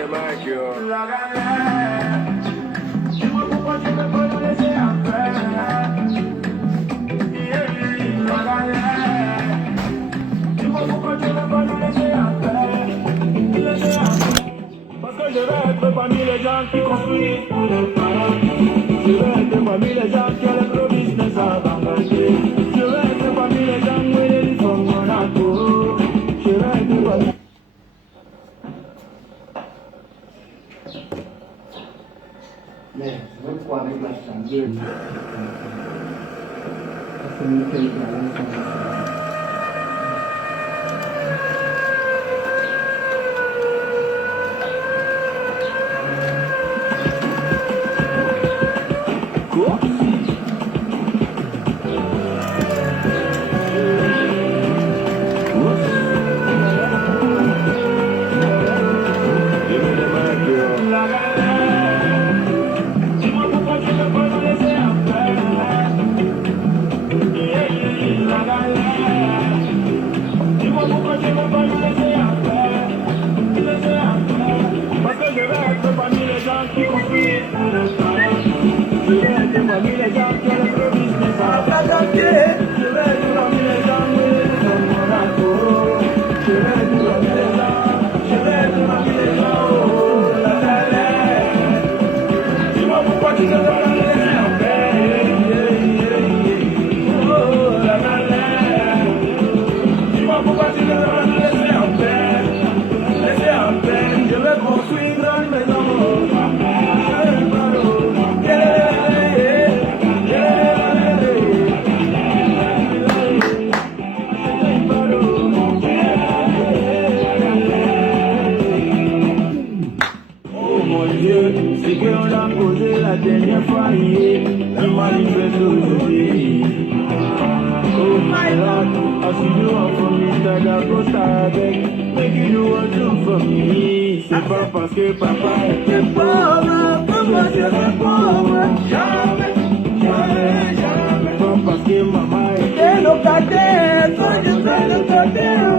les mecs, La galère. Dis-moi pourquoi tu veux pas nous laisser en paix. La galère. Dis-moi pourquoi tu veux pas nous laisser en paix. Laisser en paix. Parce que je vais être parmi les gens qui construisent pour les parents. Je vais être parmi les gens qui ont les gros business à engager. Je vais être parmi les gens qui ont les uniformes Monaco. Je vais être parmi. Mais je veux quoi avec la chanteuse? C'est mieux qu'elle est. Parce que papa était pauvre, comment serait pauvre? Jamais, jamais, jamais. Pas parce que maman était locataire, toi je serai locataire.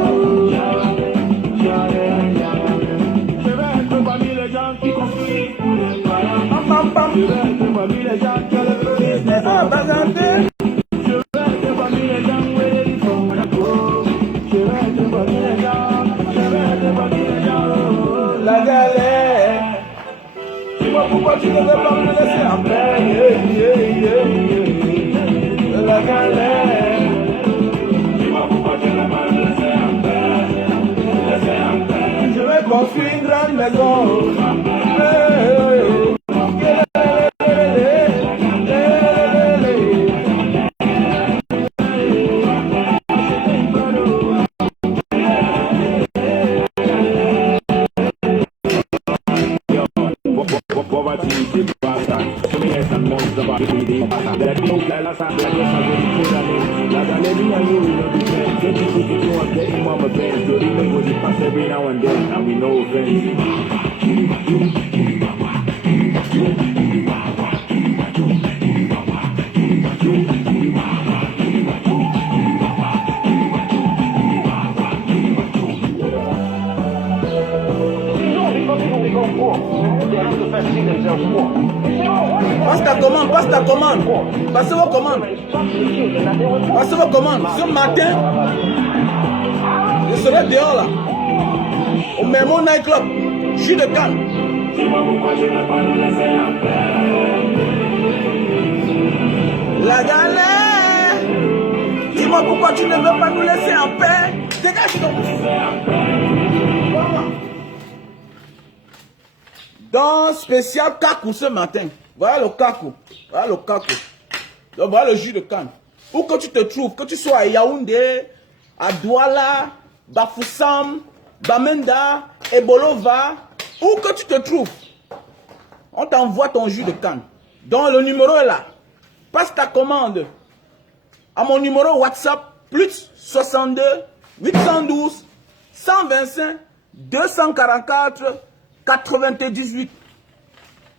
Jamais, jamais. Je vais être parmi les gens qui construisent pour les parents. Je vais être parmi les gens qui ont le business à basanter. Je vais être parmi les gens qui ont les fonds Monaco. Je vais être parmi les gens, je vais être parmi les gens. La galère. Dis-moi pourquoi tu ne veux pas me laisser en paix. La galère. Dis-moi pourquoi tu ne veux pas me laisser en paix. Je vais construire une grande maison. Every now and then, and we know offense. Passe ta commande, passe ta commande. Passez vos commandes. Passez vos commandes. Ce matin, je serai dehors là. Au Mermont Night Club, jus de canne. La galère. Dis-moi pourquoi tu ne veux pas nous laisser en paix. Dégage donc. Dans spécial Kakou ce matin. Voilà le Kakou. Voilà le Kakou. Donc voilà le jus de canne. Où que tu te trouves, que tu sois à Yaoundé, à Douala, Bafoussam, Bamenda, Ebolova, où que tu te trouves, on t'envoie ton jus de canne. Donc le numéro est là. Passe ta commande à mon numéro WhatsApp plus 62 812 125 244 98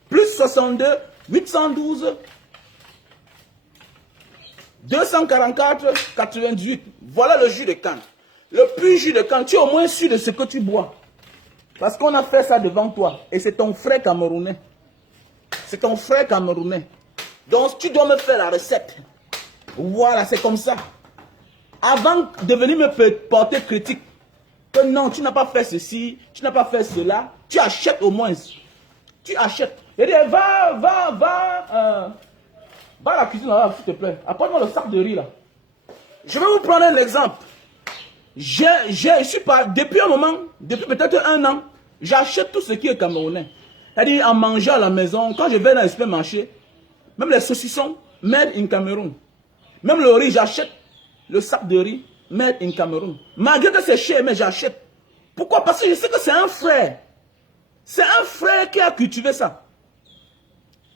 plus 62 812 244 98. Voilà le jus de canne. Le pur jus de canne, tu es au moins sûr de ce que tu bois. Parce qu'on a fait ça devant toi. Et c'est ton frère camerounais. C'est ton frère camerounais. Donc tu dois me faire la recette. Voilà, c'est comme ça. Avant de venir me porter critique, que non, tu n'as pas fait ceci, tu n'as pas fait cela, tu achètes au moins. Tu achètes. Et dit, va à la cuisine là, s'il te plaît. Apporte-moi le sac de riz là. Je vais vous prendre un exemple. Je suis pas, depuis un moment, depuis peut-être un an, j'achète tout ce qui est camerounais. C'est-à-dire en mangeant à la maison, quand je vais dans le supermarché, même les saucissons, made in Cameroun. Même le riz, j'achète le sac de riz, made in Cameroun. Malgré que c'est cher, mais j'achète. Pourquoi? Parce que je sais que c'est un frère. C'est un frère qui a cultivé ça.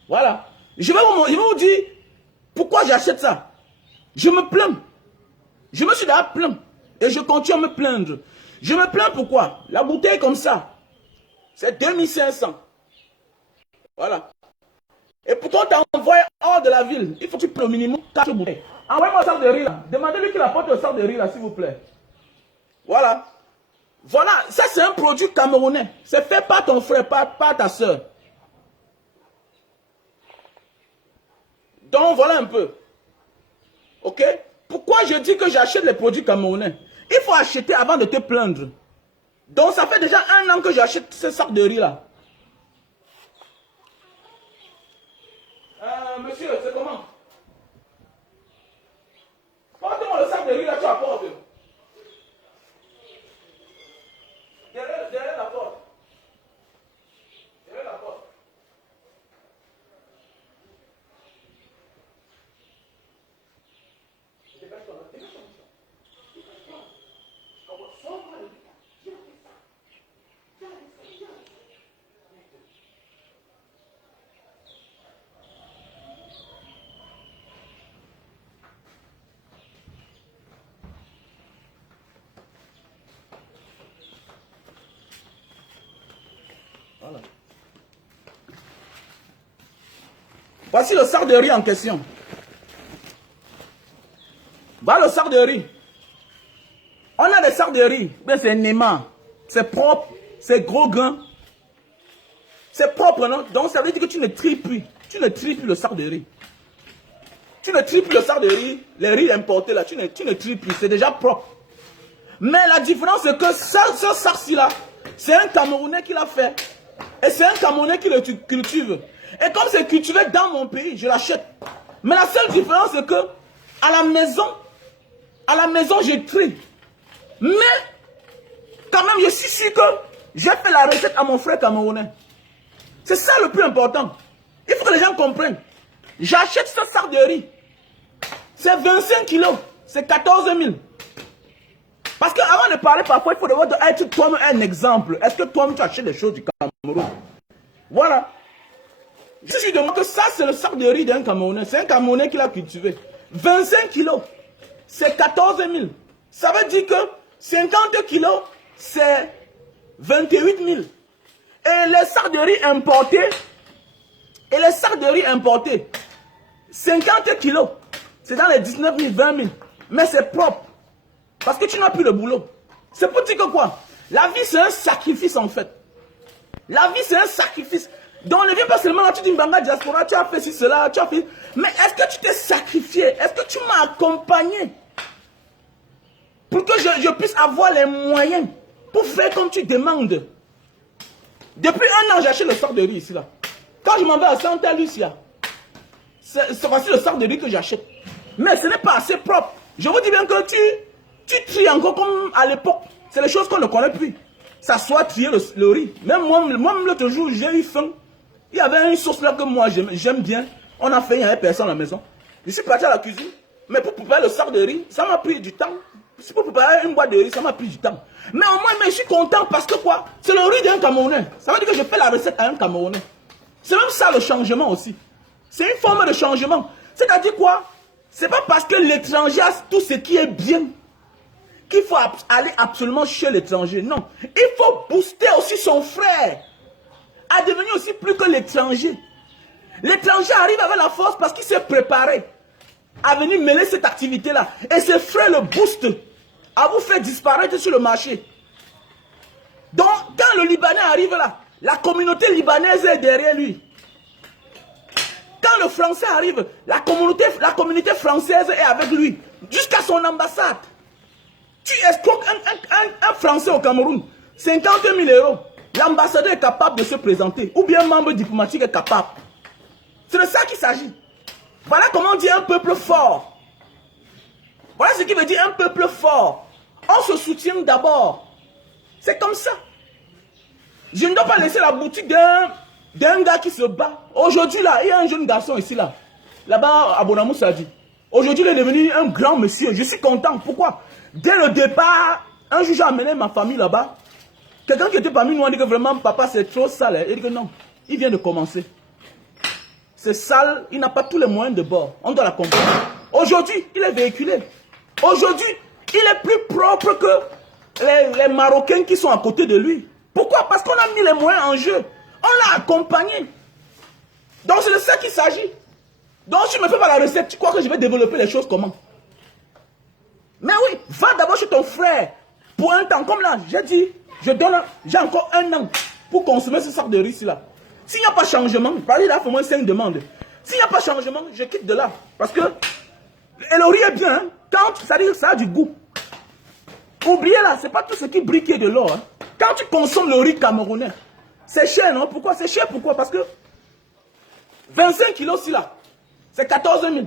Voilà. Je vais vous dire pourquoi j'achète ça. Je me plains. Je me suis déjà plaint. Et je continue à me plaindre. Je me plains pourquoi? La bouteille comme ça, c'est 2500. Voilà. Et pourtant, tu as envoyé hors de la ville. Il faut que tu prennes au minimum 4 bouteilles. Envoyez-moi le sac de riz là. Demandez-lui qu'il apporte le sac de riz là, s'il vous plaît. Voilà. Voilà. Ça, c'est un produit camerounais. C'est fait par ton frère, par ta soeur. Donc, voilà un peu. Ok? Pourquoi je dis que j'achète les produits camerounais? Il faut acheter avant de te plaindre. Donc, ça fait déjà un an que j'achète ce sac de riz là. Monsieur, c'est comment? Porte-moi le sac de riz là, tu apportes. Derrière la porte. Derrière la porte. Voilà. Voici le sac de riz en question. Voilà le sac de riz. On a des sacs de riz, mais c'est Nema. C'est propre, c'est gros grain. C'est propre, non? Donc ça veut dire que tu ne tries plus. Tu ne tries plus le sac de riz. Tu ne tries plus le sac de riz, les riz importés là, tu ne tries plus. C'est déjà propre. Mais la différence c'est que ce sac-ci là, c'est un Camerounais qui l'a fait. Et c'est un Camerounais qui le cultive. Et comme c'est cultivé dans mon pays, je l'achète. Mais la seule différence, c'est que à la maison, je trie. Mais, quand même, je suis sûr que j'ai fait la recette à mon frère camerounais. C'est ça le plus important. Il faut que les gens comprennent. J'achète ce sac de riz. C'est 25 kilos. C'est 14 000. Parce qu'avant de parler, parfois, il faut devoir être toi-même un exemple. Est-ce que toi-même tu achètes des choses du Cameroun? Voilà. Je suis demandé que ça, c'est le sac de riz d'un Camerounais. C'est un Camerounais qui l'a cultivé. 25 kilos, c'est 14 000. Ça veut dire que 50 kilos, c'est 28 000. Et les sacs de riz importés, 50 kilos, c'est dans les 19 000, 20 000. Mais c'est propre. Parce que tu n'as plus le boulot. C'est pour dire que quoi? La vie, c'est un sacrifice en fait. La vie, c'est un sacrifice. Donc ne viens pas seulement là, tu dis Mbanga Diaspora, tu as fait ci, cela, tu as fait... Mais est-ce que tu t'es sacrifié? Est-ce que tu m'as accompagné? Pour que je puisse avoir les moyens pour faire comme tu demandes. Depuis un an, j'achète le sac de riz ici là. Quand je m'en vais à Santa Lucia, c'est voici le sac de riz que j'achète. Mais ce n'est pas assez propre. Je vous dis bien que tu tries encore comme à l'époque. C'est les choses qu'on ne connaît plus. Ça soit trier le riz. Même moi l'autre jour, j'ai eu faim. Il y avait une sauce là que moi j'aime bien. On a fait, il n'y avait personne à la maison. Je suis parti à la cuisine. Mais pour préparer le sac de riz, ça m'a pris du temps. Pour préparer une boîte de riz, ça m'a pris du temps. Mais au moins, je suis content parce que quoi? C'est le riz d'un Camerounais. Ça veut dire que je fais la recette à un Camerounais. C'est même ça le changement aussi. C'est une forme de changement. C'est-à-dire quoi? C'est pas parce que l'étranger a tout ce qui est bien qu'il faut aller absolument chez l'étranger. Non. Il faut booster aussi son frère à devenir aussi plus que l'étranger. L'étranger arrive avec la force parce qu'il s'est préparé à venir mêler cette activité-là. Et ses frères le boostent à vous faire disparaître sur le marché. Donc, quand Quand le Libanais arrive là, la communauté libanaise est derrière lui. Quand le Français arrive, la communauté française est avec lui. Jusqu'à son ambassade. Tu escroques un Français au Cameroun, 50 000 €. L'ambassadeur est capable de se présenter. Ou bien un membre diplomatique est capable. C'est de ça qu'il s'agit. Voilà comment on dit un peuple fort. Voilà ce qui veut dire un peuple fort. On se soutient d'abord. C'est comme ça. Je ne dois pas laisser la boutique d'un gars qui se bat. Aujourd'hui, là, il y a un jeune garçon ici, là. Là-bas, à Bonamou, ça dit. Aujourd'hui, il est devenu un grand monsieur. Je suis content. Pourquoi? Dès le départ, un jour, j'ai amené ma famille là-bas. Quelqu'un qui était parmi nous a dit que vraiment, papa, c'est trop sale. Il dit que non. Il vient de commencer. C'est sale. Il n'a pas tous les moyens de bord. On doit la comprendre. Aujourd'hui, il est véhiculé. Aujourd'hui, il est plus propre que les Marocains qui sont à côté de lui. Pourquoi? Parce qu'on a mis les moyens en jeu. On l'a accompagné. Donc c'est de ça qu'il s'agit. Donc si tu ne me fais pas la recette, tu crois que je vais développer les choses comment? Mais oui, va d'abord chez ton frère. Pour un temps, comme là, j'ai dit, j'ai encore 1 an pour consommer ce sac de riz là. S'il n'y a pas de changement, par exemple, il a fait moins 5 demandes. S'il n'y a pas de changement, je quitte de là. Parce que le riz est bien, hein. Quand ça dit que ça a du goût. Oubliez là, c'est pas tout ce qui brille qui est de l'or. Hein. Quand tu consommes le riz camerounais, c'est cher, non? Pourquoi? C'est cher, pourquoi? Parce que 25 kilos, si là, c'est 14 000.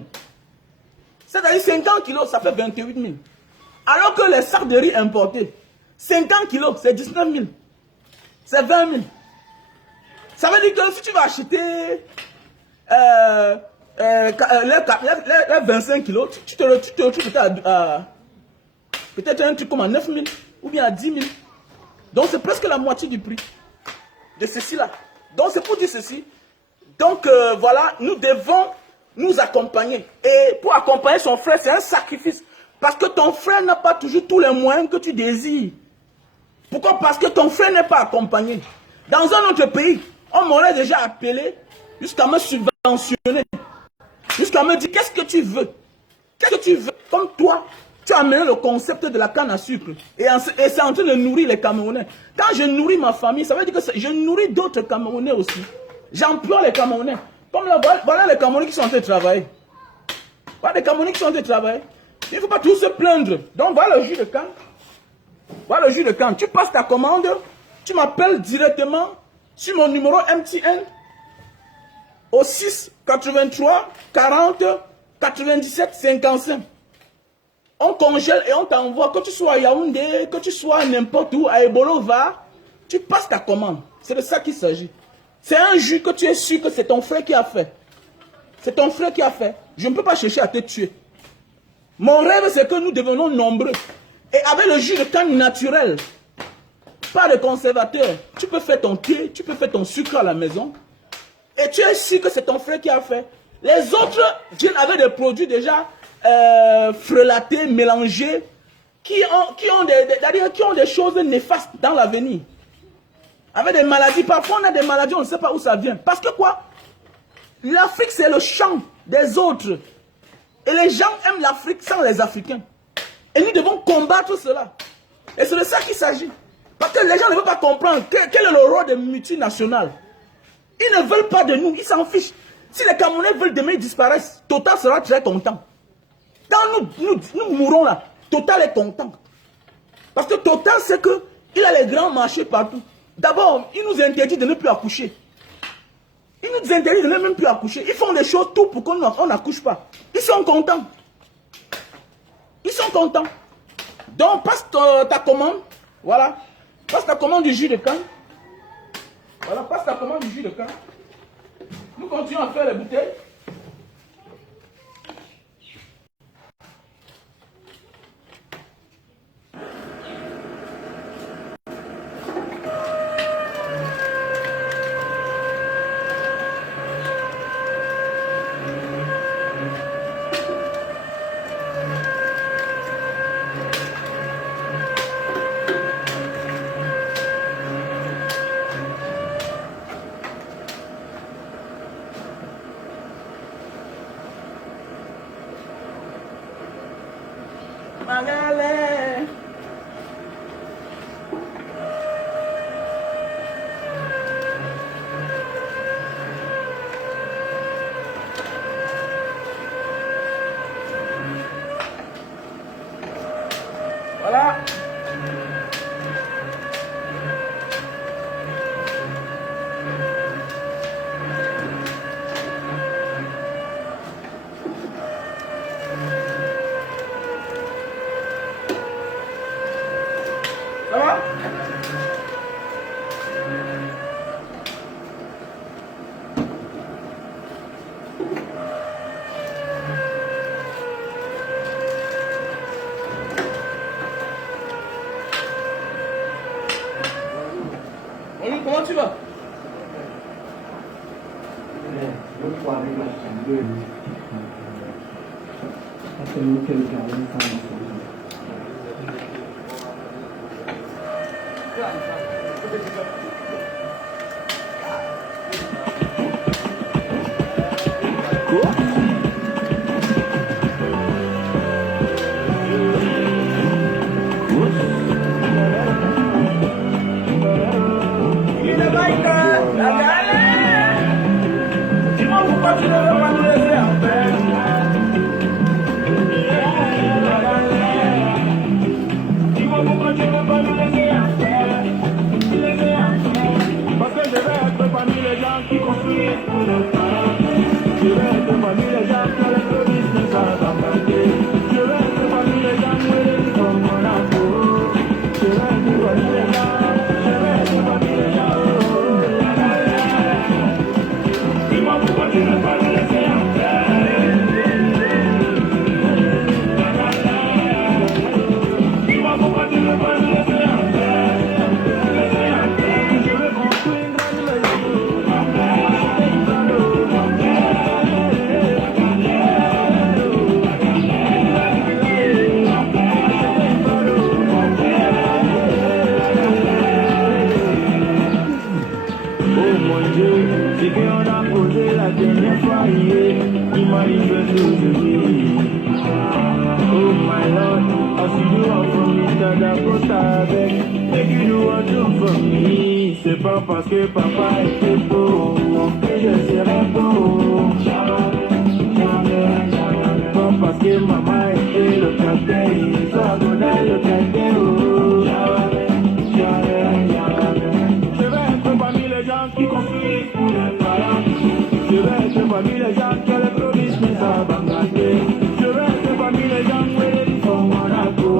C'est-à-dire 50 kilos, ça fait 28 000. Alors que les sacs de riz importés, 50 kilos, c'est 19 000. C'est 20 000. Ça veut dire que si tu vas acheter les 25 kilos, tu te retrouves peut-être un truc comme à 9 000 ou bien à 10 000. Donc c'est presque la moitié du prix de ceci là. Donc c'est pour dire ceci. Donc voilà, nous devons nous accompagner. Et pour accompagner son frère, c'est un sacrifice. Parce que ton frère n'a pas toujours tous les moyens que tu désires. Pourquoi? Parce que ton frère n'est pas accompagné. Dans un autre pays, on m'aurait déjà appelé jusqu'à me subventionner. Jusqu'à me dire, qu'est-ce que tu veux? Qu'est-ce que tu veux? Comme toi, tu as amené le concept de la canne à sucre. Et c'est en train de nourrir les Camerounais. Quand je nourris ma famille, ça veut dire que je nourris d'autres Camerounais aussi. J'emploie les Camerounais. Comme là, voilà les Camerounais qui sont en train de travailler. Voilà les Camerounais qui sont en train de travailler. Il ne faut pas tous se plaindre. Donc voilà le jus de canne. Voilà le jus de canne. Tu passes ta commande, tu m'appelles directement sur mon numéro MTN au 6 83 40 97 55. On congèle et on t'envoie, que tu sois à Yaoundé, que tu sois n'importe où, à Ebolova, tu passes ta commande. C'est de ça qu'il s'agit. C'est un jus que tu es sûr que c'est ton frère qui a fait. C'est ton frère qui a fait. Je ne peux pas chercher à te tuer. Mon rêve, c'est que nous devenons nombreux. Et avec le jus de canne naturel, pas de conservateur, tu peux faire ton thé, tu peux faire ton sucre à la maison. Et tu es sûr que c'est ton frère qui a fait. Les autres, ils avaient des produits déjà frelatés, mélangés, qui ont des choses néfastes dans l'avenir. Avec des maladies, parfois on a des maladies, on ne sait pas où ça vient. Parce que quoi? L'Afrique, c'est le champ des autres. Et les gens aiment l'Afrique sans les Africains. Et nous devons combattre cela. Et c'est de ça qu'il s'agit. Parce que les gens ne veulent pas comprendre quel est le rôle des multinationales. Ils ne veulent pas de nous, ils s'en fichent. Si les Camerounais veulent demain disparaissent, Total sera très content. Quand nous mourrons là, Total est content. Parce que Total, c'est qu'il a les grands marchés partout. D'abord, il nous interdit de ne plus accoucher. Il nous interdit de ne même plus accoucher. Ils font des choses tout pour qu'on n'accouche pas. Ils sont contents. Ils sont contents. Donc, passe ta commande. Voilà. Passe ta commande du jus de canne. Voilà, passe ta commande du jus de canne. Nous continuons à faire les bouteilles. Magale. comment tu vas? Dis-moi pourquoi tu ne veux pas nous laisser en paix. Dis-moi pourquoi tu ne veux pas nous laisser en paix. Parce que je vais être parmi les gens qui construisent pour le pain. Je vais être parmi les gens qui ont le business à t'embarquer. Je vais être parmi les gens qui ont les comme mon amour. Je vais être parmi les gens. Je vais être parmi les gens. Dis-moi pourquoi tu ne veux pas nous laisser en paix. Dis-moi pourquoi tu ne veux pas nous laisser en paix. Je veux construire une grande maison. Oh mon Dieu, c'est qu'on a posé la dernière fois hier, il m'a livré aujourd'hui. Oh my Lord, I see you out from Mr. Dakota avec, make you do what you for me. C'est pas parce que papa était beau que je serai beau. Pas parce que maman était le capitaine, ça connaît le capitaine. Je vais être parmi les gens qui construisent pour les parents. Je vais être parmi les gens qui ont les produits qui savent engager. Je vais être parmi les gens qui font Monaco.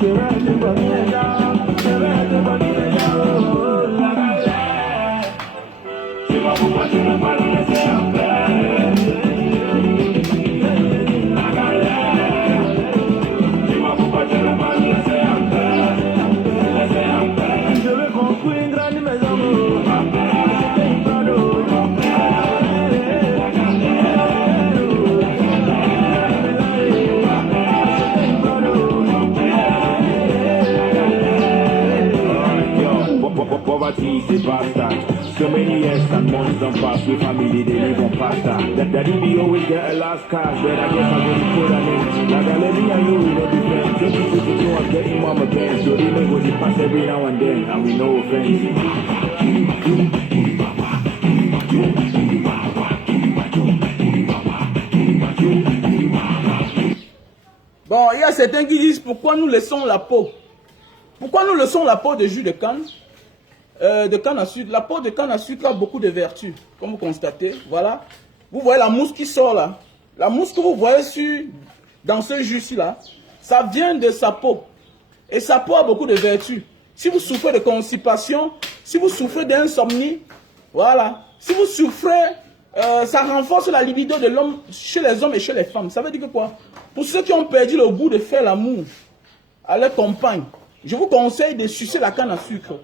Je vais être parmi les gens. Je vais être parmi les gens. Oh, la galère. Je sais pas pourquoi tu ne veux pas nous laisser en paix. La galère. Je sais pas pourquoi tu ne veux pas nous laisser en paix. Je veux construire une grande maison. Poverty, c'est basta. So many years and months don't pass with family, they live on pasta. That we always get a last cash, but I guess I'm gonna put on it. Like I let me and you, we don't be friends. Just because you know I'm getting mama bands, so they may go to pass every now and then, and we no offense. Bon, il y a certains qui disent pourquoi nous laissons la peau. Pourquoi nous laissons la peau de jus de canne à sucre. La peau de canne à sucre a beaucoup de vertus, comme vous constatez. Voilà. Vous voyez la mousse qui sort là. La mousse que vous voyez dans ce jus-ci là, ça vient de sa peau. Et sa peau a beaucoup de vertus. Si vous souffrez de constipation, si vous souffrez d'insomnie, voilà. Si vous souffrez, ça renforce la libido de l'homme chez les hommes et chez les femmes. Ça veut dire que quoi? Pour ceux qui ont perdu le goût de faire l'amour à leur compagne, je vous conseille de sucer la canne à sucre.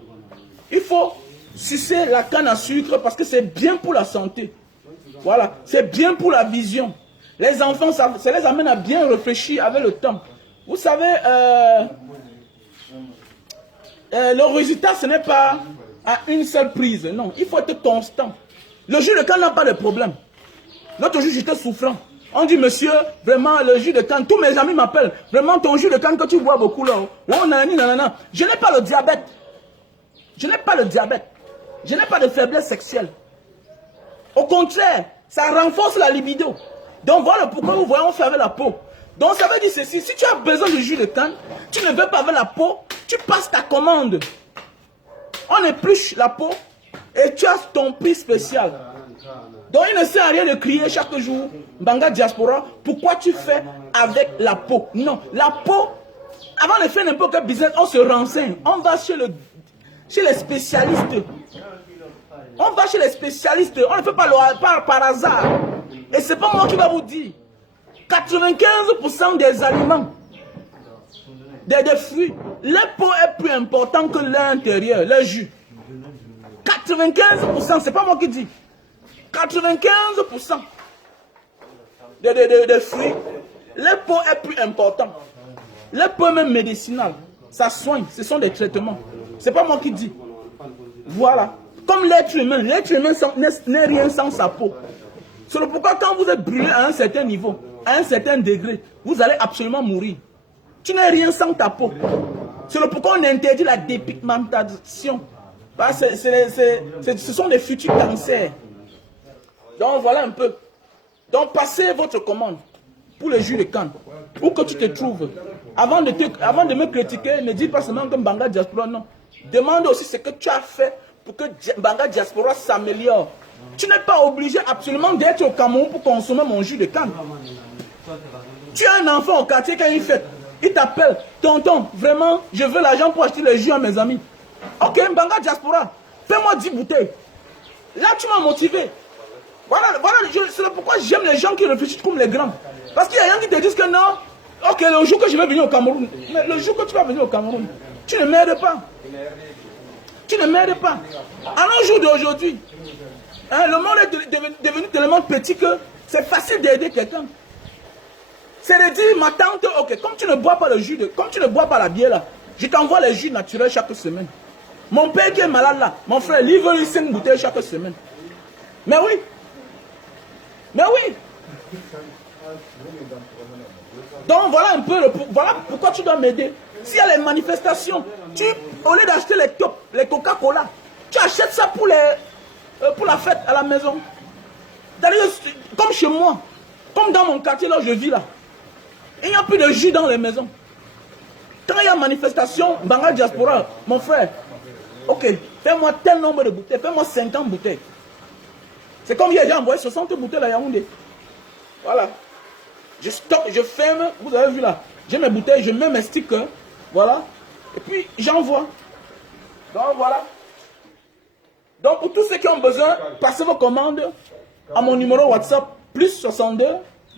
Il faut sucer la canne à sucre parce que c'est bien pour la santé. Voilà, c'est bien pour la vision. Les enfants, ça les amène à bien réfléchir avec le temps. Vous savez, le résultat, ce n'est pas à une seule prise. Non, il faut être constant. Le jus de canne n'a pas de problème. L'autre jour, j'étais souffrant. On dit, monsieur, vraiment, le jus de canne, tous mes amis m'appellent. Vraiment, ton jus de canne que tu bois beaucoup là. Oh, nanani, nanana. Je n'ai pas le diabète. Je n'ai pas le diabète. Je n'ai pas de faiblesse sexuelle. Au contraire, ça renforce la libido. Donc voilà pourquoi vous voyez on fait avec la peau. Donc ça veut dire ceci, si tu as besoin de jus de canne, tu ne veux pas avec la peau, tu passes ta commande. On épluche la peau et tu as ton prix spécial. Donc il ne sert à rien de crier chaque jour, Banga Diaspora, pourquoi tu fais avec la peau? Non, la peau, avant de faire n'importe quel business, on se renseigne. On va chez les spécialistes. On va chez les spécialistes. On ne fait pas par hasard. Et c'est pas moi qui va vous dire. 95% des aliments, des fruits, la peau est plus importante que l'intérieur, le jus. 95%, c'est pas moi qui dis. 95% des fruits, les peaux est plus important. Les peaux même médicinales, ça soigne, ce sont des traitements. C'est pas moi qui dis. Voilà. Comme l'être humain n'est rien sans sa peau. C'est pourquoi quand vous êtes brûlé à un certain niveau, à un certain degré, vous allez absolument mourir. Tu n'es rien sans ta peau. C'est pourquoi on interdit la dépigmentation. Ce sont des futurs cancers. Donc voilà un peu. Donc passez votre commande pour le jus de canne. Où que tu te trouves. Avant de me critiquer, ne dis pas seulement que Mbanga Diaspora, non. Demande aussi ce que tu as fait pour que Mbanga Diaspora s'améliore. Tu n'es pas obligé absolument d'être au Cameroun pour consommer mon jus de canne. Tu as un enfant au quartier quand il fait. Il t'appelle, tonton, vraiment, je veux l'argent pour acheter le jus à mes amis. Ok, Mbanga Diaspora, fais-moi 10 bouteilles. Là, tu m'as motivé. Voilà, c'est pourquoi j'aime les gens qui réfléchissent comme les grands. Parce qu'il y a rien qui te disent que non, ok, le jour que je vais venir au Cameroun, mais le jour que tu vas venir au Cameroun, tu ne m'aides pas. Tu ne m'aides pas. À nos jours d'aujourd'hui, hein, le monde est devenu tellement petit que c'est facile d'aider quelqu'un. C'est de dire, ma tante, ok, comme tu ne bois pas le jus, comme tu ne bois pas la bière là, je t'envoie les jus naturels chaque semaine. Mon père qui est malade là, mon frère, livre-lui 5 bouteilles chaque semaine. Mais oui. Mais oui. Donc voilà un peu, voilà pourquoi tu dois m'aider. S'il y a les manifestations, au lieu d'acheter les Coca-Cola, tu achètes ça pour la fête à la maison. Comme chez moi, comme dans mon quartier là où je vis là, il n'y a plus de jus dans les maisons. Quand il y a manifestation, Mbanga Diaspora, mon frère, ok, fais-moi tel nombre de bouteilles, fais-moi 50 bouteilles. C'est comme hier, j'ai envoyé 60 bouteilles à Yaoundé. Voilà. Je stocke, je ferme, vous avez vu là. J'ai mes bouteilles, je mets mes stickers. Voilà. Et puis, j'envoie. Donc, voilà. Donc, pour tous ceux qui ont besoin, passez vos commandes à mon numéro WhatsApp, plus 62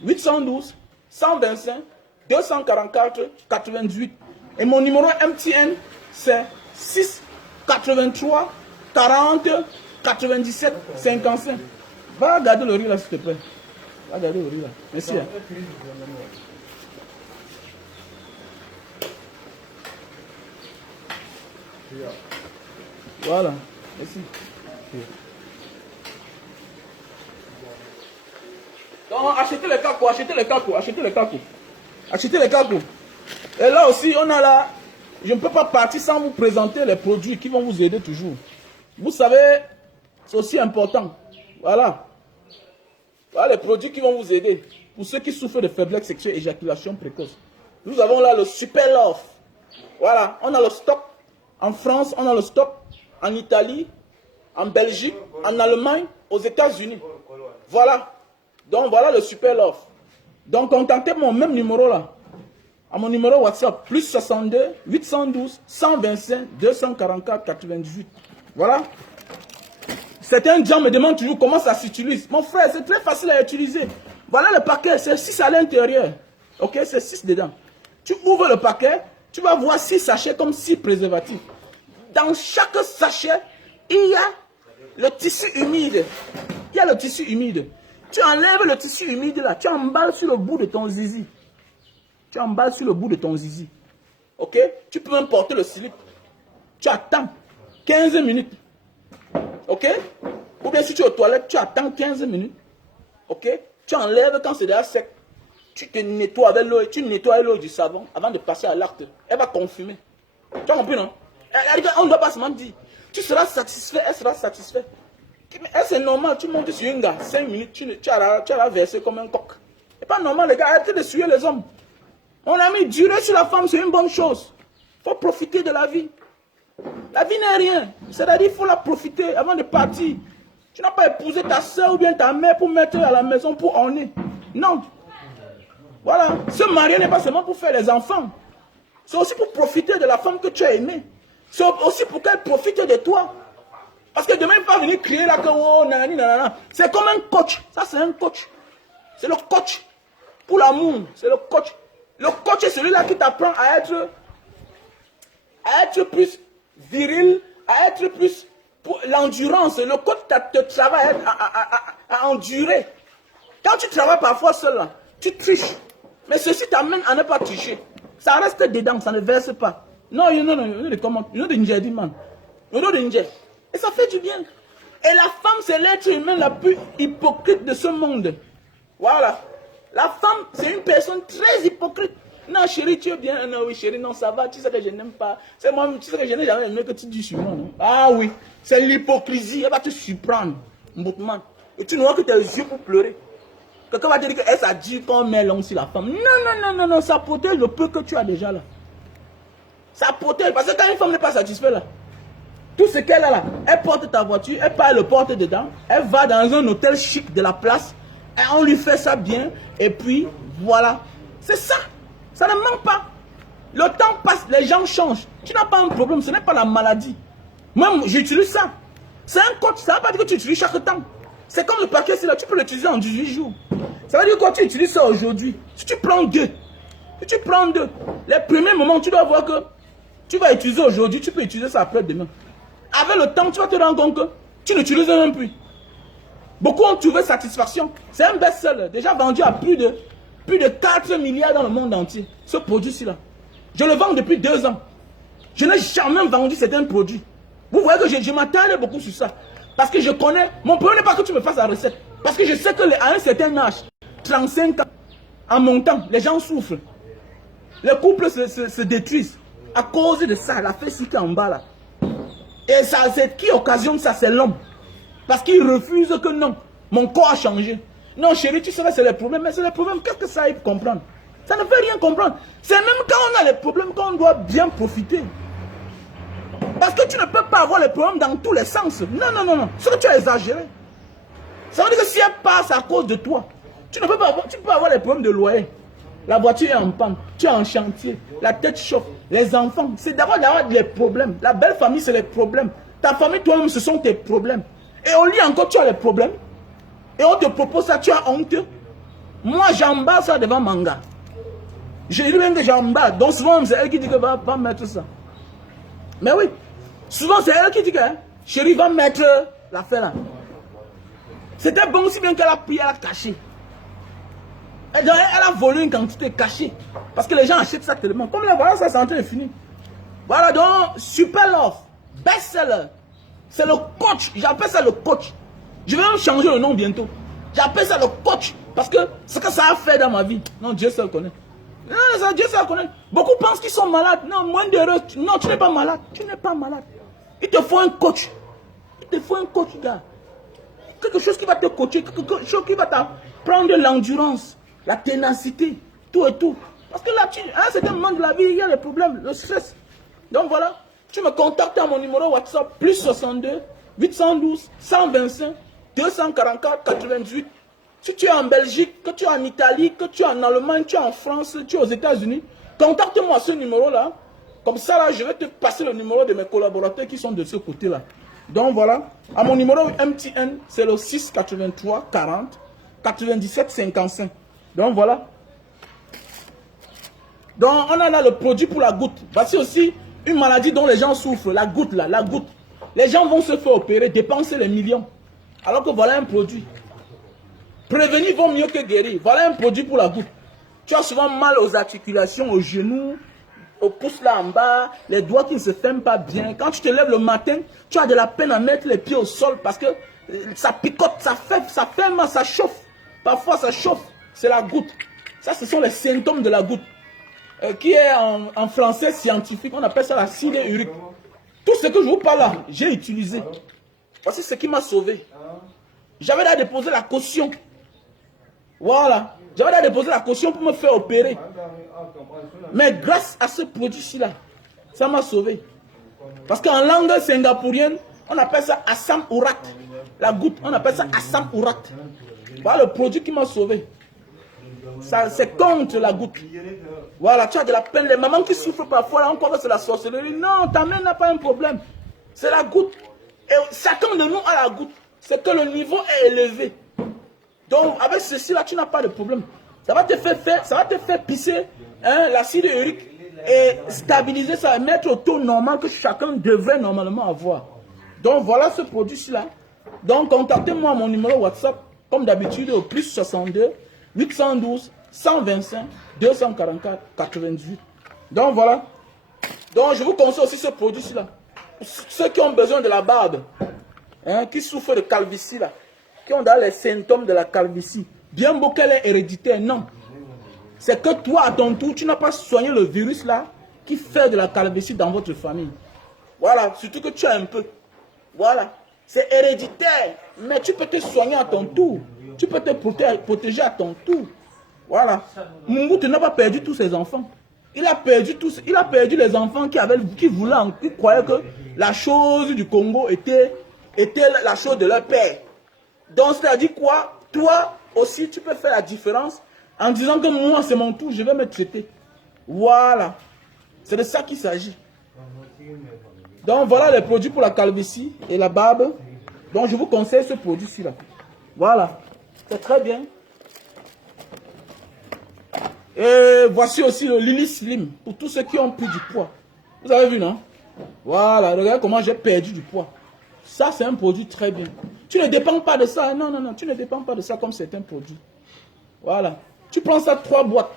812 125 244 88. Et mon numéro MTN, c'est 6 83 40 97 55. Va regarder le riz là, s'il te plaît. Va regarder le riz là. Merci. Hein. Voilà. Merci. Donc, achetez les cacos, achetez les cacos, achetez les cacos. Achetez les cacos. Et là aussi, on a là, je ne peux pas partir sans vous présenter les produits qui vont vous aider toujours. Vous savez, c'est aussi important. Voilà. Voilà les produits qui vont vous aider. Pour ceux qui souffrent de faiblesse sexuelle et éjaculation précoce. Nous avons là le Super Love. Voilà, on a le stock. En France, on a le stock. En Italie, en Belgique, en Allemagne, aux États-Unis. Voilà. Donc voilà le Super Love. Donc contactez mon même numéro là. À mon numéro WhatsApp, plus 62 812 125 244 98. Voilà. Certains gens me demandent toujours comment ça s'utilise. Mon frère, c'est très facile à utiliser. Voilà le paquet, c'est 6 à l'intérieur. Ok, c'est 6 dedans. Tu ouvres le paquet, tu vas voir 6 sachets comme 6 préservatifs. Dans chaque sachet, il y a le tissu humide. Il y a le tissu humide. Tu enlèves le tissu humide là, tu emballes sur le bout de ton zizi. Tu emballes sur le bout de ton zizi. Ok? Tu peux même porter le slip. Tu attends 15 minutes. Ok? Ou bien si tu es aux toilettes, tu attends 15 minutes. Ok? Tu enlèves quand c'est déjà sec. Tu te nettoies avec l'eau, tu nettoies l'eau du savon avant de passer à l'acte. Elle va confumer. Tu as compris, non? On ne doit pas seulement dire. Tu seras satisfait, elle sera satisfaite. C'est normal, tu montes sur une gare, 5 minutes, tu as versé comme un coq. C'est pas normal, les gars, arrêtez de suivre les hommes. Mon ami, durer sur la femme, c'est une bonne chose. Il faut profiter de la vie. La vie n'est rien. C'est-à-dire qu'il faut la profiter avant de partir. Tu n'as pas épousé ta soeur ou bien ta mère pour mettre à la maison pour orner. Non. Voilà. Se marier n'est pas seulement pour faire les enfants. C'est aussi pour profiter de la femme que tu as aimée. C'est aussi pour qu'elle profite de toi. Parce que demain, il ne va pas venir crier là que oh, nanani, nanana. C'est comme un coach. Ça, c'est un coach. C'est le coach. Pour l'amour, c'est le coach. Le coach est celui-là qui t'apprend à être plus viril, à être plus l'endurance, le coach te travaille à endurer. Quand tu travailles parfois seul, là, tu triches. Mais ceci t'amène à ne pas tricher. Ça reste dedans, ça ne verse pas. Non, you know the Njedi man. You know the Njedi. Et ça fait du bien. Et la femme, c'est l'être humain la plus hypocrite de ce monde. Voilà. La femme, c'est une personne très hypocrite. Non, chérie, tu es bien. Non, oui, chérie, non, ça va. Tu sais que je n'aime pas. C'est moi, tu sais que je n'ai jamais aimé que tu dis sur moi, non? Ah oui, c'est l'hypocrisie. Elle va te surprendre, mboutement. Et tu n'auras que tes yeux pour pleurer. Quelqu'un va te dire que ça dit qu'on met l'homme sur la femme. Non, non, non, non, non, ça protège le peu que tu as déjà là. Ça protège. Parce que quand une femme n'est pas satisfaite là, tout ce qu'elle a là, elle porte ta voiture, elle part le porte dedans, elle va dans un hôtel chic de la place, et on lui fait ça bien, et puis voilà. C'est ça. Ça ne manque pas. Le temps passe, les gens changent. Tu n'as pas un problème, ce n'est pas la maladie. Moi, j'utilise ça. C'est un coach, ça ne veut pas dire que tu utilises chaque temps. C'est comme le paquet, c'est là, tu peux l'utiliser en 18 jours. Ça veut dire que quand tu utilises ça aujourd'hui, si tu prends deux, les premiers moments, tu dois voir que tu vas utiliser aujourd'hui, tu peux utiliser ça après demain. Avec le temps, tu vas te rendre compte que tu n'utilises même plus. Beaucoup ont trouvé satisfaction. C'est un best-seller, déjà vendu à plus de 4 milliards dans le monde entier. Ce produit-ci là. Je le vends depuis 2 ans. Je n'ai jamais vendu certains produits. Vous voyez que je m'attendais beaucoup sur ça. Parce que je connais, mon problème n'est pas que tu me fasses la recette. Parce que je sais qu'à un certain âge, 35 ans, en montant, les gens souffrent. Les couples se détruisent. À cause de ça, la fesse qui est en bas là. Et ça, c'est qui occasionne ça, c'est l'homme. Parce qu'il refuse que non, mon corps a changé. Non chérie, tu sais, c'est les problèmes. Mais c'est les problèmes, qu'est-ce que ça aide comprendre? Ça ne veut rien comprendre. C'est même quand on a les problèmes qu'on doit bien profiter. Parce que tu ne peux pas avoir les problèmes dans tous les sens. Non, non, non, non. C'est que tu as exagéré. Ça veut dire que si elle passe à cause de toi, tu ne peux pas avoir, tu peux avoir les problèmes de loyer. La voiture est en panne, tu es en chantier, la tête chauffe, les enfants. C'est d'abord les problèmes. La belle famille, c'est les problèmes. Ta famille, toi-même, ce sont tes problèmes. Et au lit encore, tu as les problèmes. Et on te propose ça, tu as honte. Moi, j'emballe ça devant Manga. Je dis même que j'emballe. Donc souvent, c'est elle qui dit que va mettre ça. Mais oui, souvent c'est elle qui dit que chérie va mettre l'affaire là. C'était bon aussi bien qu'elle a pris, elle a caché. Elle a volé une quantité cachée. Parce que les gens achètent ça tellement. Comme là, voilà, ça c'est en train de finir. Voilà donc, super love, best-seller. C'est le coach, j'appelle ça le coach. Je vais même changer le nom bientôt. J'appelle ça le coach. Parce que ce que ça a fait dans ma vie, non, Dieu seul connaît. Non, Dieu seul connaît. Beaucoup pensent qu'ils sont malades. Non, moins d'erreurs. Non, tu n'es pas malade. Tu n'es pas malade. Il te faut un coach. Il te faut un coach, gars. Quelque chose qui va te coacher. Quelque chose qui va t'apprendre l'endurance, la ténacité, tout et tout. Parce que là, à un certain moment de la vie, il y a des problèmes, le stress. Donc voilà, tu me contactes à mon numéro WhatsApp, plus 62 812 125 244 88. Si tu es en Belgique, que tu es en Italie, que tu es en Allemagne, tu es en France, tu es aux États-Unis, contacte-moi à ce numéro-là. Comme ça, là, je vais te passer le numéro de mes collaborateurs qui sont de ce côté-là. Donc voilà, à mon numéro MTN, c'est le 6 83 40 97 55. Donc voilà. Donc on a là le produit pour la goutte. Voici aussi une maladie dont les gens souffrent, la goutte là, la goutte. Les gens vont se faire opérer, dépenser les millions. Alors que voilà un produit. Prévenir vaut mieux que guérir. Voilà un produit pour la goutte. Tu as souvent mal aux articulations, aux genoux, au pouce là en bas, les doigts qui ne se ferment pas bien. Quand tu te lèves le matin, tu as de la peine à mettre les pieds au sol parce que ça picote, ça fait mal, ça chauffe. Parfois ça chauffe. C'est la goutte. Ça, ce sont les symptômes de la goutte. Qui est en français scientifique, on appelle ça l'acide urique. Tout ce que je vous parle là, j'ai utilisé. Voici ce qui m'a sauvé. J'avais là déposé la caution. Voilà. J'avais là déposé la caution pour me faire opérer. Mais grâce à ce produit-ci là, ça m'a sauvé. Parce qu'en langue singapourienne, on appelle ça Assam Urat. La goutte, on appelle ça Assam Urat. Voilà le produit qui m'a sauvé. C'est contre la goutte. Voilà, tu as de la peine. Les mamans qui souffrent parfois, là, on croit que c'est la sorcellerie. Non, ta mère n'a pas un problème. C'est la goutte. Et chacun de nous a la goutte. C'est que le niveau est élevé. Donc, avec ceci là, tu n'as pas de problème. Ça va te faire pisser l'acide urique et stabiliser ça, et mettre au taux normal que chacun devrait normalement avoir. Donc voilà ce produit-là. Donc contactez-moi à mon numéro WhatsApp, comme d'habitude, au plus 62 812 125 244 88. Donc voilà. Donc je vous conseille aussi ce produit-là. Ceux qui ont besoin de la barbe, hein, qui souffrent de calvitie, là, qui ont dans les symptômes de la calvitie, bien beau qu'elle est héréditaire, non. C'est que toi, à ton tour, tu n'as pas soigné le virus là qui fait de la calvitie dans votre famille. Voilà, surtout que tu as un peu. Voilà, c'est héréditaire, mais tu peux te soigner à ton tour. Tu peux te protéger à ton tour. Voilà. Mobutu n'a pas perdu tous ses enfants. Il a perdu les enfants qui croyaient que la chose du Congo était la chose de leur père. Donc, c'est-à-dire quoi? Toi aussi, tu peux faire la différence en disant que moi, c'est mon tour, je vais me traiter. Voilà. C'est de ça qu'il s'agit. Donc, voilà les produits pour la calvitie et la barbe. Donc, je vous conseille ce produit-ci là. Voilà. C'est très bien. Et voici aussi le Lily Slim pour tous ceux qui ont pris du poids. Vous avez vu, non? Voilà, regardez comment j'ai perdu du poids. Ça, c'est un produit très bien. Tu ne dépends pas de ça. Non, non, non, tu ne dépends pas de ça comme c'est un produit. Voilà. Tu prends ça 3 boîtes.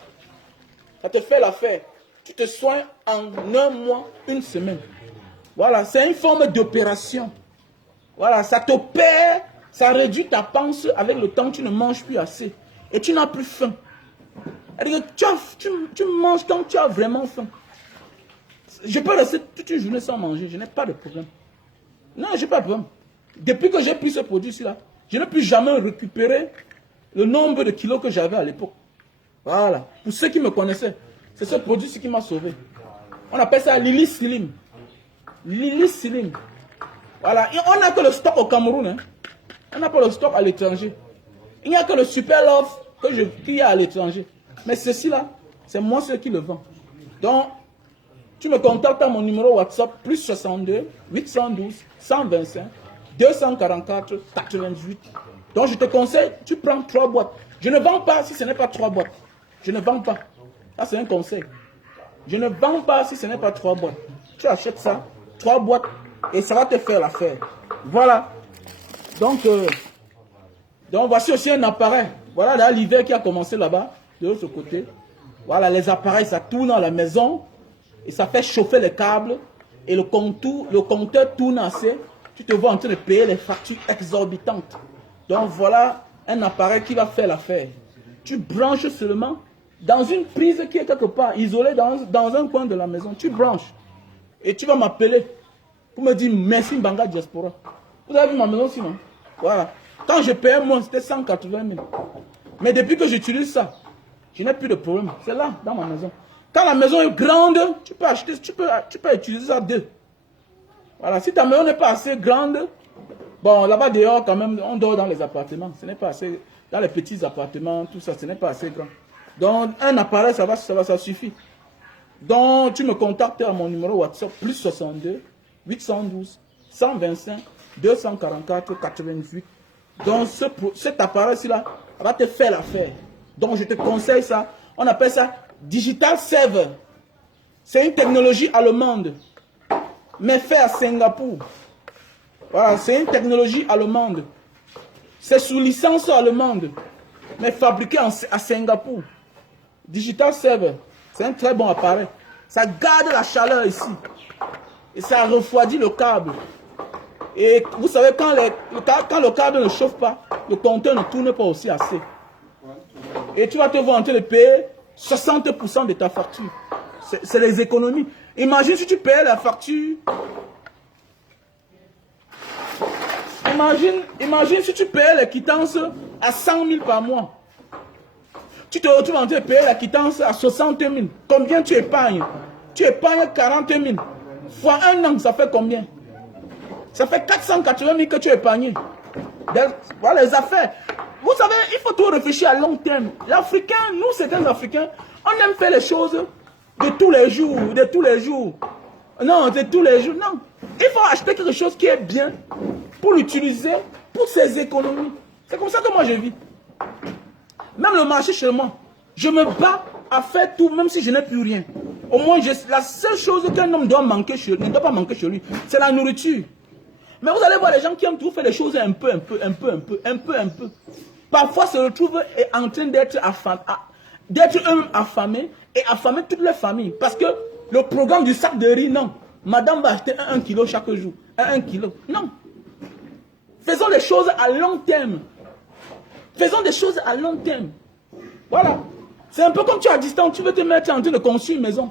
Ça te fait l'affaire. Tu te soignes en 1 mois, 1 semaine. Voilà, c'est une forme d'opération. Voilà, ça t'opère, ça réduit ta panse avec le temps, tu ne manges plus assez. Et tu n'as plus faim. Tu manges quand tu as vraiment faim. Je peux rester toute une journée sans manger, je n'ai pas de problème. Non, je n'ai pas de problème. Depuis que j'ai pris ce produit-là, je n'ai plus jamais récupéré le nombre de kilos que j'avais à l'époque. Voilà. Pour ceux qui me connaissaient, c'est ce produit-ci qui m'a sauvé. On appelle ça Lily Slim. Lily Slim. Voilà. Et on n'a que le stock au Cameroun. Hein. On n'a pas le stock à l'étranger. Il n'y a que le Super Love qu'il y a à l'étranger. Mais ceci-là, c'est moi ceux qui le vend. Donc, tu me contactes à mon numéro WhatsApp, plus 62 812 125 244 88. Donc, je te conseille, tu prends 3 boîtes. Je ne vends pas si ce n'est pas 3 boîtes. Je ne vends pas. Ça, c'est un conseil. Je ne vends pas si ce n'est pas 3 boîtes. Tu achètes ça, 3 boîtes, et ça va te faire l'affaire. Voilà. Donc, voici aussi un appareil. Voilà là l'hiver qui a commencé là-bas, de l'autre côté. Voilà, les appareils, ça tourne dans la maison, et ça fait chauffer les câbles, et le compteur tourne assez. Tu te vois en train de payer les factures exorbitantes. Donc voilà un appareil qui va faire l'affaire. Tu branches seulement dans une prise qui est quelque part isolée dans un coin de la maison. Tu branches. Et tu vas m'appeler pour me dire merci Mbanga Diaspora. Vous avez vu ma maison sinon? Voilà. Quand je payais moi, c'était 180 000. Mais depuis que j'utilise ça, je n'ai plus de problème. C'est là, dans ma maison. Quand la maison est grande, tu peux acheter, tu peux utiliser ça 2. Voilà. Si ta maison n'est pas assez grande, bon, là-bas dehors, quand même, on dort dans les appartements. Ce n'est pas assez, dans les petits appartements, tout ça, ce n'est pas assez grand. Donc, un appareil, ça suffit. Donc, tu me contactes à mon numéro WhatsApp, plus 62 812 125 244 88. Donc, cet appareil-là va te faire l'affaire. Donc, je te conseille ça. On appelle ça Digital Server. C'est une technologie allemande, mais fait à Singapour. Voilà, c'est une technologie allemande. C'est sous licence allemande, mais fabriqué à Singapour. Digital Server, c'est un très bon appareil. Ça garde la chaleur ici. Et ça refroidit le câble. Et vous savez, quand le câble ne chauffe pas, le compteur ne tourne pas aussi assez. Et tu vas te voir en train de payer 60% de ta facture. C'est les économies. Imagine si tu payais la facture. Imagine si tu payais les quittances à 100 000 par mois. Tu te retrouves en train de payer la quittance à 60 000. Combien tu épargnes? Tu épargnes 40 000. Fois 1 an, ça fait combien? Ça fait 480 000 que tu as épargné. Voilà les affaires. Vous savez, il faut tout réfléchir à long terme. L'Africain, nous, certains Africains, on aime faire les choses de tous les jours, de tous les jours. Non, de tous les jours, non. Il faut acheter quelque chose qui est bien pour l'utiliser pour ses économies. C'est comme ça que moi je vis. Même le marché chez moi, je me bats à faire tout, même si je n'ai plus rien. Au moins, la seule chose qu'un homme doit manquer ne doit pas manquer chez lui, c'est la nourriture. Mais vous allez voir les gens qui aiment toujours faire les choses un peu. Parfois se retrouvent en train d'être affamés et affamer toute leur famille. Parce que le programme du sac de riz, non. Madame va acheter 1 kilo chaque jour. 1 kilo. Non. Faisons les choses à long terme. Faisons des choses à long terme. Voilà. C'est un peu comme tu es à distance, tu veux te mettre en train de construire une maison.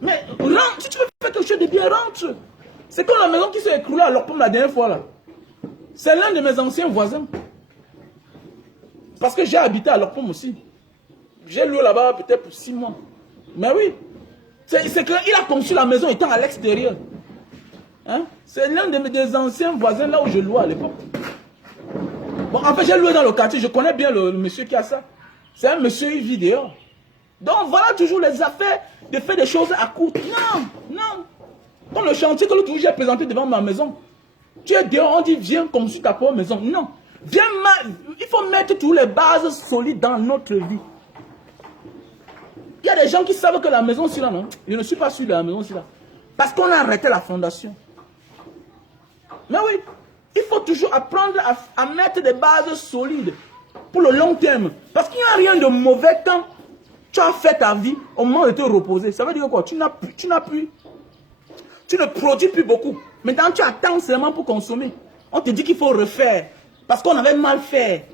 Mais rentre, si tu veux faire quelque chose de bien, rentre. C'est comme la maison qui s'est écroulée à l'Orpom la dernière fois là. C'est l'un de mes anciens voisins. Parce que j'ai habité à l'Orpom aussi. J'ai loué là-bas peut-être pour 6 mois. Mais oui. C'est qu'il a conçu la maison étant à l'extérieur. Hein? C'est l'un de mes anciens voisins là où je louais à l'époque. Bon, en fait, j'ai loué dans le quartier. Je connais bien le monsieur qui a ça. C'est un monsieur, il vit dehors. Donc voilà toujours les affaires de faire des choses à court. Non. Comme le chantier que l'autre jour j'ai présenté devant ma maison. Tu es dehors, on dit viens construire ta propre maison. Non. Il faut mettre toutes les bases solides dans notre vie. Il y a des gens qui savent que la maison c'est là, non? Je ne suis pas sûr de la maison c'est là. Parce qu'on a arrêté la fondation. Mais oui, il faut toujours apprendre à mettre des bases solides pour le long terme. Parce qu'il n'y a rien de mauvais quand tu as fait ta vie au moment de te reposer. Ça veut dire quoi? Tu ne produis plus beaucoup. Maintenant, tu attends seulement pour consommer. On te dit qu'il faut refaire. Parce qu'on avait mal fait.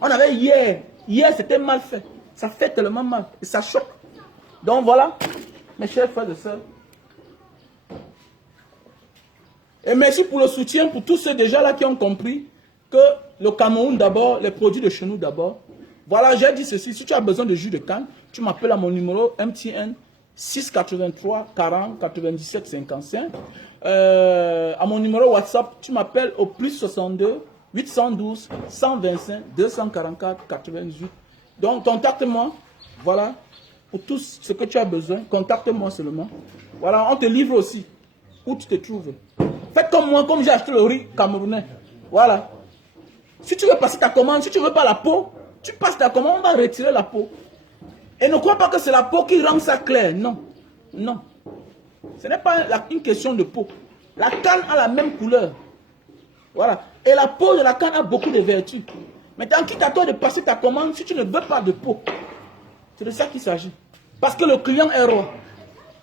On avait hier. Hier, c'était mal fait. Ça fait tellement mal. Et ça choque. Donc voilà, mes chers frères et sœurs. Et merci pour le soutien pour tous ceux déjà là qui ont compris que le Cameroun d'abord, les produits de chez nous d'abord. Voilà, j'ai dit ceci. Si tu as besoin de jus de canne, tu m'appelles à mon numéro MTN 683 40 97 55. À mon numéro WhatsApp, tu m'appelles au plus 62 812 125 244 88. Donc, contacte-moi. Voilà. Pour tout ce que tu as besoin, contacte-moi seulement. Voilà, on te livre aussi. Où tu te trouves. Faites comme moi, comme j'ai acheté le riz camerounais. Voilà. Si tu veux passer ta commande, si tu ne veux pas la peau, tu passes ta commande, on va retirer la peau. Et ne crois pas que c'est la peau qui rend ça clair. Non. Non. Ce n'est pas une question de peau. La canne a la même couleur. Voilà. Et la peau de la canne a beaucoup de vertus. Maintenant, quitte à toi de passer ta commande si tu ne veux pas de peau. C'est de ça qu'il s'agit. Parce que le client est roi.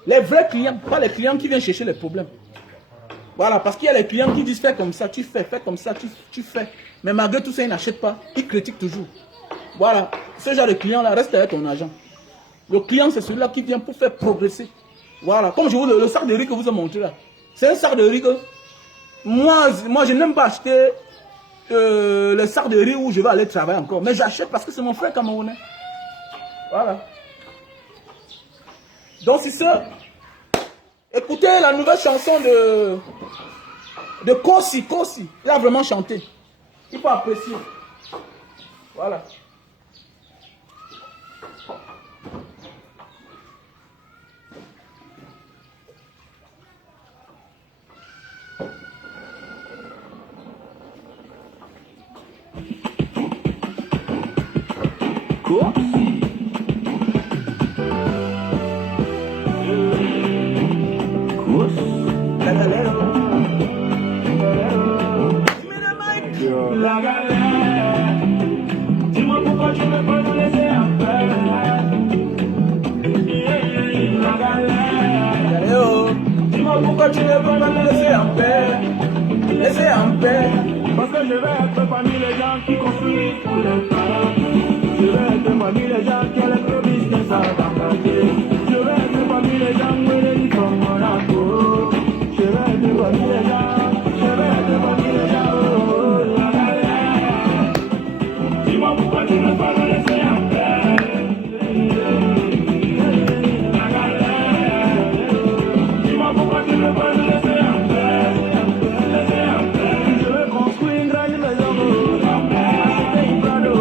Les vrais clients, pas les clients qui viennent chercher les problèmes. Voilà, parce qu'il y a les clients qui disent fais comme ça, tu fais comme ça, tu fais. Mais malgré tout ça, ils n'achètent pas. Ils critiquent toujours. Voilà, ce genre de client-là, reste avec ton agent. Le client, c'est celui-là qui vient pour faire progresser. Voilà, comme je vous le sac de riz que vous ai montré là. C'est un sac de riz que moi je n'aime pas acheter le sac de riz où je vais aller travailler encore. Mais j'achète parce que c'est mon frère camerounais. Voilà. Donc c'est ça. Écoutez la nouvelle chanson de Kossi. Il a vraiment chanté. Il faut apprécier. Voilà. La galère, dis-moi pourquoi tu veux pas nous laisser en paix. La galère, dis-moi pourquoi tu veux pas nous laisser en paix. Laisser en paix. Parce que je vais être parmi les gens qui construisent pour les femmes. Je vais être parmi les gens qui ont les gros business à t'engager. Je vais être parmi les gens qui les disent comme Monaco. Je vais être parmi les gens. Je vais être parmi les gens. Dis-moi pourquoi tu ne veux pas me laisser en paix. Dis-moi pourquoi tu ne veux pas me laisser en paix. Je veux construire une grande maison. Acheter une Prado.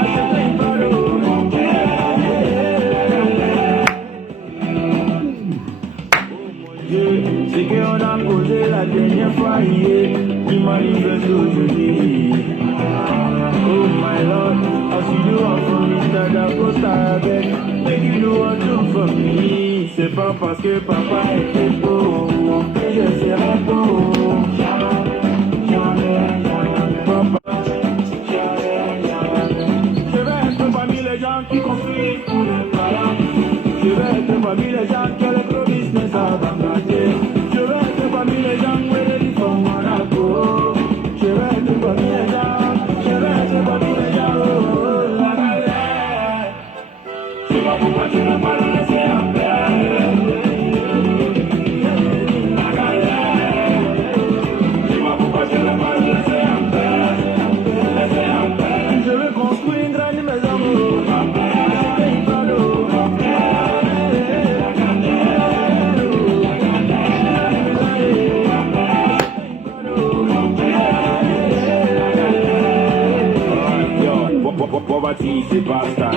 Acheter une Prado. C'est qu'on a posé la dernière fois hier, il m'a livré aujourd'hui. Oh my lord, I see you on from Mr. Dacosta avec Make you do what do for me. C'est pas parce que papa était beau que je serai beau. Papa, je vais être parmi les gens qui construisent pour le parents. Je vais être parmi les gens qui ont le gros business à Bangladesh. Je vais être parmi les gens où ils font Monaco. Je vais être parmi les gens, je vais être parmi les gens, oh, la galère. Je sais pas pourquoi tu ne veux pas le laisser en paix. La galère. Je sais pas pourquoi tu ne veux pas le laisser en paix. Laisser en paix. Je veux construire une grande maison, oh, papa. Poverty, c'est pas ça.